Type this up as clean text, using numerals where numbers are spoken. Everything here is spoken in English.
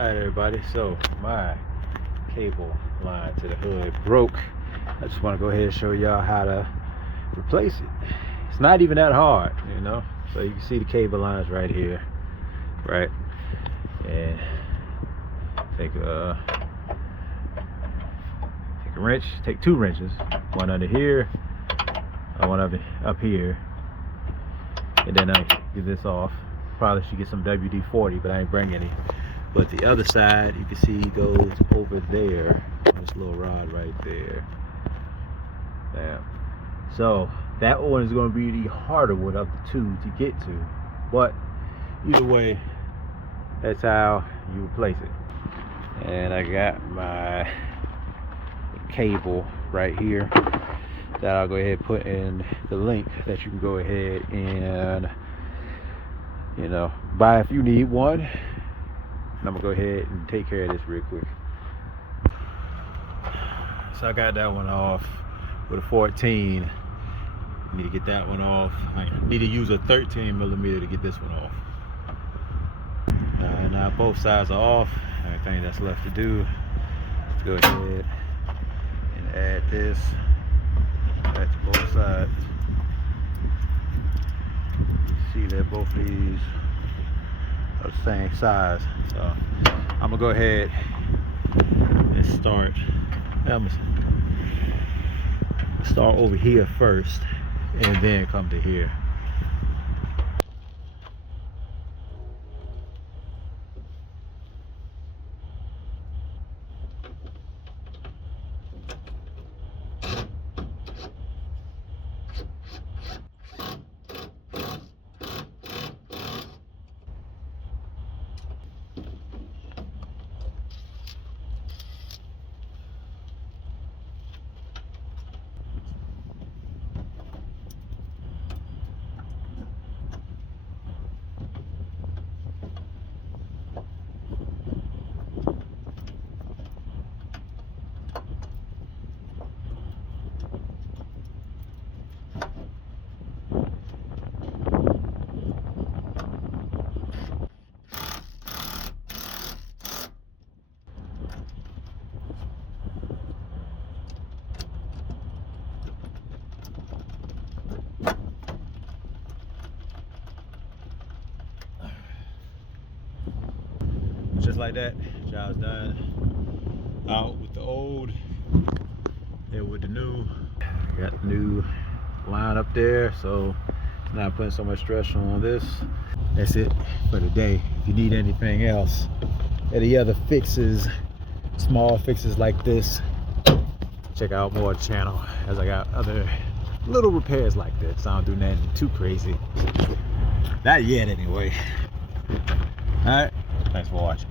Alright everybody, so my cable line to the hood broke. I just want to go ahead and show y'all how to replace it. It's not even that hard, you know. So you can see the cable lines right here, right? And take a wrench, take two wrenches, one under here, one up here, and then I get this off. Probably should get some WD-40, but I ain't bring any. But the other side, you can see, goes over there. This little rod right there. Yeah. So that one is going to be the harder one of the two to get to. But either way, that's how you replace it. And I got my cable right here that I'll go ahead and put in the link that you can go ahead and, you know, buy if you need one. And I'm gonna go ahead and take care of this real quick. So I got that one off with a 14. Need to get that one off. I need to use a 13 millimeter to get this one off. Now both sides are off. Everything that's left to do is go ahead and add this back to both sides. See that both of these are the same size. So I'm gonna go ahead and start over here first and then come to here. Just like that, job's done. Out with the old, and with the new. Got the new line up there, so it's not putting so much stress on this. That's it for today. If you need anything else, any other fixes, small fixes like this, check out more of the channel, as I got other little repairs like this. I don't do nothing too crazy. Not yet anyway. Alright, thanks for watching.